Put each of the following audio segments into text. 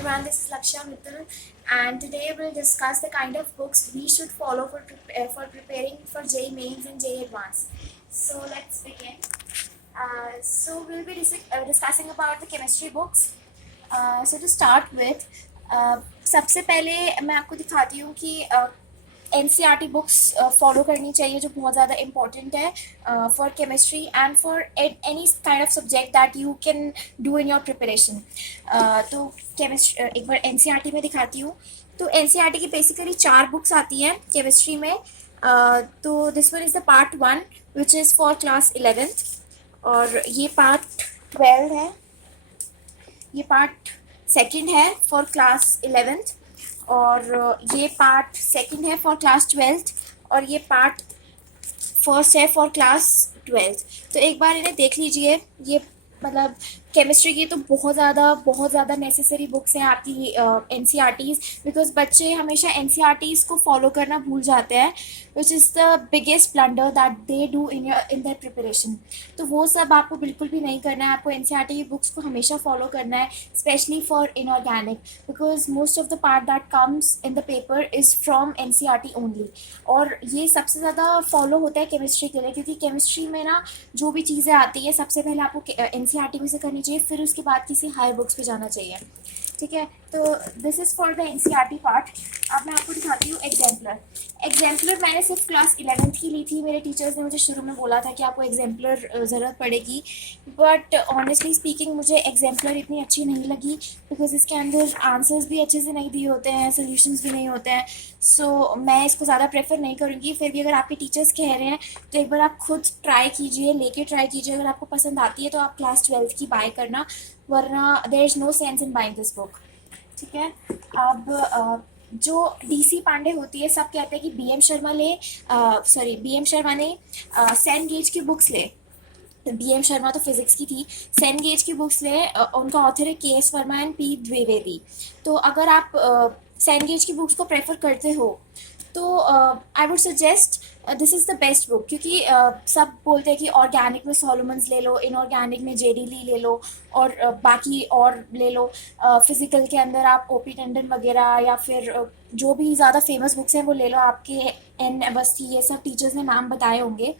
everyone, this is Lakshya Mittal, and today we'll discuss the kind of books we should follow for preparing for JEE Mains and JEE Advanced. So let's begin. So we'll be discussing about the chemistry books. So to start with, सबसे पहले मैं आपको दिखाती हूँ कि NCERT books follow करनी चाहिए जो बहुत ज़्यादा इम्पॉर्टेंट है for chemistry and for any kind of subject that you can do in your preparation. तो केमिस्ट्री एक बार NCERT में दिखाती हूँ. तो NCERT की बेसिकली 4 बुक्स आती हैं केमिस्ट्री में. तो this one is the part 1 which is for class 11th, और ये पार्ट 12 है. ये पार्ट 2 है फॉर क्लास 11th, और ये पार्ट 2 है फॉर क्लास 12th, और ये पार्ट 1 है फॉर क्लास 12th. तो एक बार इन्हें देख लीजिए. ये मतलब केमिस्ट्री की तो बहुत ज़्यादा नेसेसरी बुक्स हैं आपकी NCERTs, बिकॉज बच्चे हमेशा NCERTs को फॉलो करना भूल जाते हैं, which is the biggest blunder that they do in their preparation. तो वो सब आपको बिल्कुल भी नहीं करना है. आपको NCERT की बुक्स को हमेशा फॉलो करना है, specially for inorganic, because most of the part that comes in the paper is from NCERT only. और ये सबसे ज़्यादा फॉलो होता है केमिस्ट्री के लिए, क्योंकि केमिस्ट्री में ना जो भी चीज़ें आती है सबसे पहले आपको NCERT में से करनी चाहिए, फिर उसके बाद किसी हायर बुक्स पे जाना चाहिए. ठीक है, तो this is for the NCERT part. अब मैं आपको दिखाती हूँ एग्जाम्पलर मैंने सिर्फ क्लास 11th की ली थी. मेरे टीचर्स ने मुझे शुरू में बोला था कि आपको एग्जाम्पलर ज़रूरत पड़ेगी, बट ऑनेस्टली स्पीकिंग मुझे एग्जाम्पलर इतनी अच्छी नहीं लगी, बिकॉज इसके अंदर आंसर्स भी अच्छे से नहीं दिए होते हैं, सोल्यूशंस भी नहीं होते हैं. सो मैं इसको ज़्यादा प्रेफर नहीं करूँगी. फिर भी अगर आपके टीचर्स कह रहे हैं तो एक बार आप खुद ट्राई कीजिए, लेके ट्राई कीजिए. अगर आपको पसंद आती है तो आप क्लास 12th की बाय करना, वरना there is no sense in buying this book. ठीक है. अब जो DC पांडे होती है, सब कहते हैं कि BM शर्मा ने सेन गेज की बुक्स ले. BM शर्मा तो फिजिक्स की थी. सेन गेज की बुक्स ले. उनका ऑथर है KS Verma and P Dwivedi. तो अगर आप सेन गेज की बुक्स को प्रेफर करते हो तो I would suggest this is the best book, क्योंकि सब बोलते हैं कि ऑर्गेनिक में सॉलोमन्स ले लो, इनऑर्गेनिक में JD ली ले लो, और बाकी और ले लो. फिज़िकल के अंदर आप OP टंडन वगैरह, या फिर जो भी ज़्यादा फेमस बुक्स हैं वो ले लो. आपके N अवस्थी ये सब टीचर्स ने नाम बताए होंगे.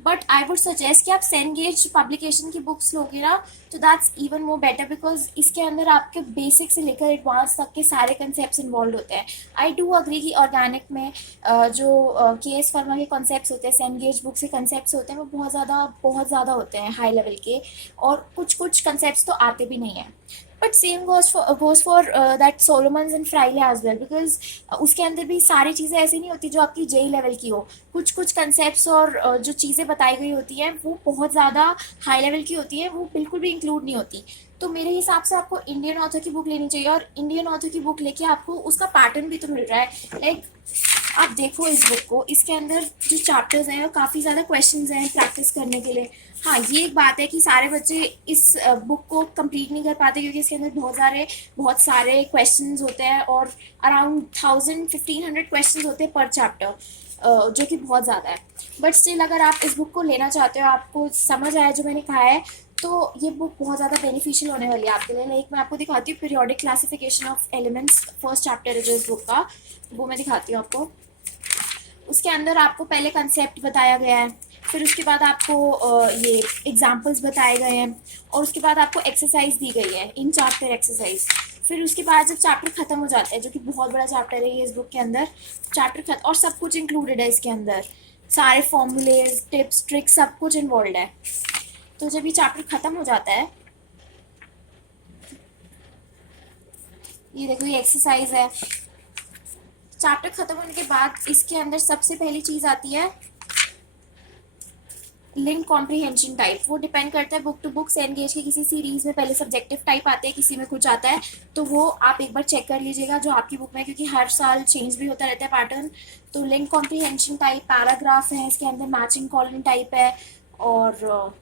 बट आई वुड सजेस्ट कि आप सेन गेज पब्लिकेशन की बुक्स लोगे ना, तो that's even more better, because इसके अंदर आपके बेसिक से लेकर एडवांस तक के सारे कंसेप्ट इन्वॉल्व होते हैं. आई डू अग्री कि ऑर्गेनिक में जो KS वर्मा के कॉन्सेप्ट्स होते हैं, सेन गेज बुक से कॉन्सेप्ट्स होते हैं, वो बहुत ज़्यादा होते हैं हाई लेवल के, और कुछ कंसेप्ट्स तो आते भी नहीं हैं. But same goes for that Solomons and Friley as well, because उसके अंदर भी सारी चीज़ें ऐसी नहीं होती जो आपकी JEE लेवल की हो. कुछ कंसेप्ट्स और जो चीज़ें बताई गई होती हैं वो बहुत ज़्यादा हाई लेवल की होती है, वो बिल्कुल भी इंक्लूड नहीं होती. तो मेरे हिसाब से आपको इंडियन ऑथर की बुक लेनी चाहिए, और इंडियन ऑथर की बुक लेके आपको उसका पैटर्न भी तो मिल रहा है. लाइक आप देखो इस बुक को, इसके अंदर जो चैप्टर्स हैं वो काफ़ी ज़्यादा क्वेश्चंस हैं प्रैक्टिस करने के लिए. हाँ, ये एक बात है कि सारे बच्चे इस बुक को कंप्लीट नहीं कर पाते, क्योंकि इसके अंदर बहुत सारे क्वेश्चंस होते हैं, और अराउंड 1000-1500 क्वेश्चंस होते हैं पर चैप्टर, जो कि बहुत ज़्यादा है. बट स्टिल अगर आप इस बुक को लेना चाहते हो, आपको समझ आया जो मैंने कहा है, तो ये बुक बहुत ज़्यादा बेनिफिशियल होने वाली है आपके लिए. लाइक मैं आपको दिखाती हूँ periodic classification of elements, first chapter है जो इस बुक का, वो मैं दिखाती हूँ आपको. उसके अंदर आपको पहले कंसेप्ट बताया गया है, फिर उसके बाद आपको ये एग्जाम्पल्स बताए गए हैं, और उसके बाद आपको एक्सरसाइज दी गई है, इन चैप्टर एक्सरसाइज. फिर उसके बाद जब चैप्टर ख़त्म हो जाता है, जो कि बहुत बड़ा चैप्टर है ये इस बुक के अंदर, चैप्टर खत्म, और सब कुछ इंक्लूडेड है इसके अंदर, सारे फॉर्मूलेज, टिप्स, ट्रिक्स, सब कुछ इन्वॉल्व है. तो जब ये चैप्टर ख़त्म हो जाता है, ये देखो ये एक्सरसाइज है. चैप्टर ख़त्म होने के बाद इसके अंदर सबसे पहली चीज़ आती है लिंक कॉम्प्रीहेंशन टाइप. वो डिपेंड करता है book to book. Cengage के किसी सीरीज़ में पहले सब्जेक्टिव टाइप आते हैं, किसी में कुछ आता है, तो वो आप एक बार चेक कर लीजिएगा जो आपकी बुक में, क्योंकि हर साल चेंज भी होता रहता है पैटर्न. तो लिंक कॉम्प्रीहेंशन टाइप पैराग्राफ है, इसके अंदर मैचिंग कॉलम टाइप है, और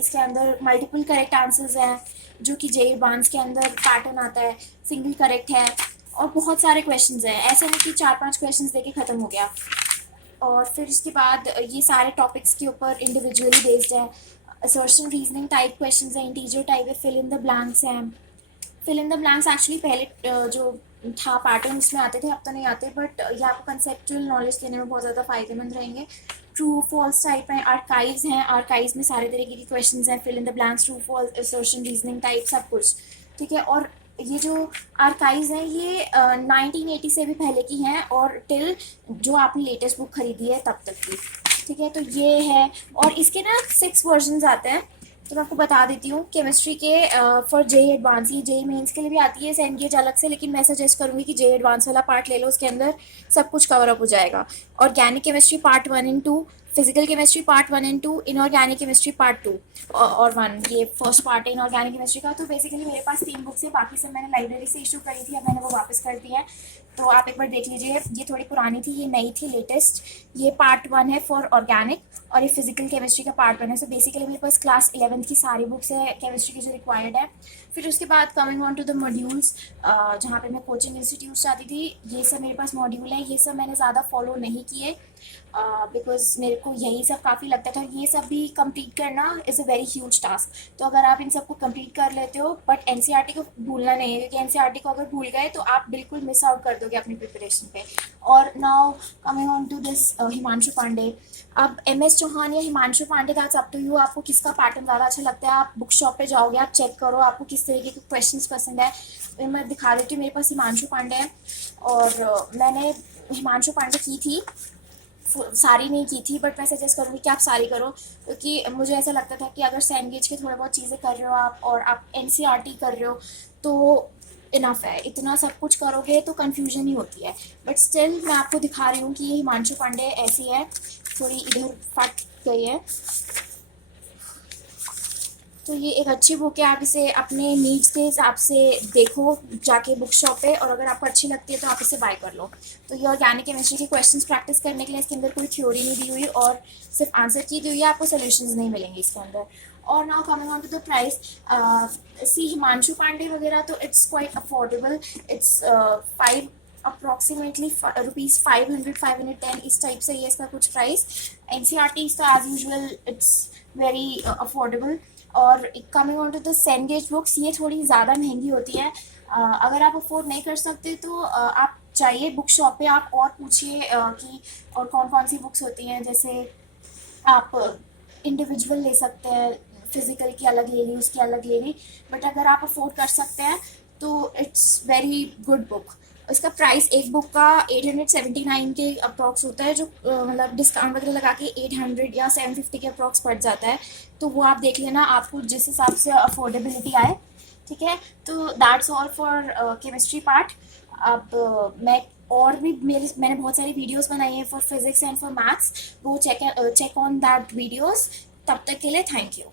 इसके अंदर मल्टीपल करेक्ट आंसर्स हैं, जो कि JEE एडवांस के अंदर पैटर्न आता है, सिंगल करेक्ट है, और बहुत सारे क्वेश्चंस हैं. ऐसा नहीं कि 4-5 क्वेश्चंस देके ख़त्म हो गया. और फिर इसके बाद ये सारे टॉपिक्स के ऊपर इंडिविजुअली बेस्ड है. असर्शन रीजनिंग टाइप क्वेश्चंस हैं, इंटीजर टाइप है, फिल इन द ब्लैंक्स हैं, fill in the blanks actually पहले जो था पैटर्न उसमें आते थे, अब तो नहीं आते, बट ये आपको कंसेप्चुअल नॉलेज देने में बहुत ज़्यादा फायदेमंद रहेंगे। ट्रू फॉल्स टाइप हैं, आर्काइव्स हैं, आर्काइव्स में सारे तरीके की क्वेश्चंस हैं, fill in the blanks, true false, assertion, reasoning type, सब कुछ। ठीक है, और ये जो आर्काइव्स हैं ये 1980 से भी पहले की हैं और टिल जो आपने लेटेस्ट बुक खरीदी है तब तक की। ठीक है, तो ये है, और इसके ना 6 वर्जन आते हैं, तो मैं आपको बता देती हूँ। केमिस्ट्री के फॉर जे एडवांस, ये जे मेंस के लिए भी आती है सेंगेज अलग से, लेकिन मैं सजेस्ट करूँगी कि जे एडवांस वाला पार्ट ले लो, उसके अंदर सब कुछ कवर अप हो जाएगा। Organic chemistry part 1 and 2, physical chemistry part 1 and 2, inorganic chemistry part 2 और 1, ये फर्स्ट पार्ट है इनऑर्गेनिक केमिस्ट्री का। तो बेसिकली मेरे पास 3 बुक्स है, बाकी सब मैंने लाइब्रेरी से इशू करी थी, अब मैंने वो वापस कर दी है, तो आप एक बार देख लीजिए। ये थोड़ी पुरानी थी, ये नई थी, लेटेस्ट। ये पार्ट 1 है फॉर ऑर्गेनिक और ये फिजिकल केमिस्ट्री का पार्ट 1 है। सो बेसिकली मेरे पास क्लास 11th की सारी बुक्स है केमिस्ट्री की जो रिक्वायर्ड है। फिर उसके बाद coming on to the modules, जहाँ पे मैं कोचिंग इंस्टीट्यूट जाती थी, ये सब मेरे पास मॉड्यूल है। ये सब मैंने ज़्यादा फॉलो नहीं किए बिकॉज मेरे को यही सब काफ़ी लगता था। ये सब भी कंप्लीट करना is a very huge task. तो अगर आप इन सबको कंप्लीट कर लेते हो, बट एनसीईआरटी को भूलना नहीं है, क्योंकि एनसीईआरटी को अगर भूल गए तो आप बिल्कुल मिस आउट कर दोगे अपनी प्रिपरेशन पे। और now coming on to this Himanshu Pandey. अब MS चौहान या Himanshu Pandey, that's up to you, आपको किसका पैटर्न ज़्यादा अच्छा लगता है। आप बुक शॉप पे जाओगे, आप चेक करो आपको किस तरीके के क्वेश्चंस पसंद है। मैं दिखा देती हूँ, मेरे पास हिमांशु पांडे है और मैंने हिमांशु पांडे की थी, सारी नहीं की थी, बट मैं सजेस्ट करूँगी कि आप सारी करो, क्योंकि मुझे ऐसा लगता था कि अगर सैनगेज के थोड़ा बहुत चीज़ें कर रहे हो आप और आप एनसीईआरटी कर रहे हो तो इनफ है। इतना सब कुछ करोगे तो कन्फ्यूजन ही होती है। बट स्टिल मैं आपको दिखा रही हूँ कि ये हिमांशु पांडे ऐसी है, थोड़ी इधर फट गई है, तो ये एक अच्छी बुक है। आप इसे अपने नीड्स के हिसाब से देखो जाके बुक शॉप पे, और अगर आपको अच्छी लगती है तो आप इसे बाय कर लो। तो ये ऑर्गेनिक केमिस्ट्री के क्वेश्चंस प्रैक्टिस करने के लिए इसके अंदर कोई थ्योरी नहीं दी हुई और सिर्फ आंसर की दी हुई है, आपको सोल्यूशंस नहीं मिलेंगे इसके अंदर। और now coming on to the price, see Himanshu Pandey वगैरह तो it's quite affordable. It's 5 approximately ₹500 इस टाइप से ये इसका कुछ प्राइस। एनसीईआरटी तो as usual it's very affordable. और coming on to the Cengage books, ये थोड़ी ज़्यादा महंगी होती है। अगर आप अफोर्ड नहीं कर सकते तो आप जाइए बुक शॉप पे, आप और पूछिए कि और कौन कौन सी बुक्स होती हैं। जैसे आप इंडिविजुअल ले सकते हैं, फिजिकल की अलग ले ली, उसकी अलग ले ली, बट अगर आप अफोर्ड कर सकते हैं तो इट्स वेरी गुड बुक। इसका प्राइस एक बुक का 879 के अप्रॉक्स होता है, जो मतलब डिस्काउंट वगैरह लगा के 800 या 750 के अप्रॉक्स पड़ जाता है। तो वो आप देख लेना, आपको जिस हिसाब से अफोर्डेबिलिटी आए। ठीक है, तो that's all for chemistry part. अब मैं और भी मैंने बहुत सारी वीडियोस बनाई हैं for physics and for maths, वो चेक ऑन दैट वीडियोस। तब तक के लिए थैंक यू।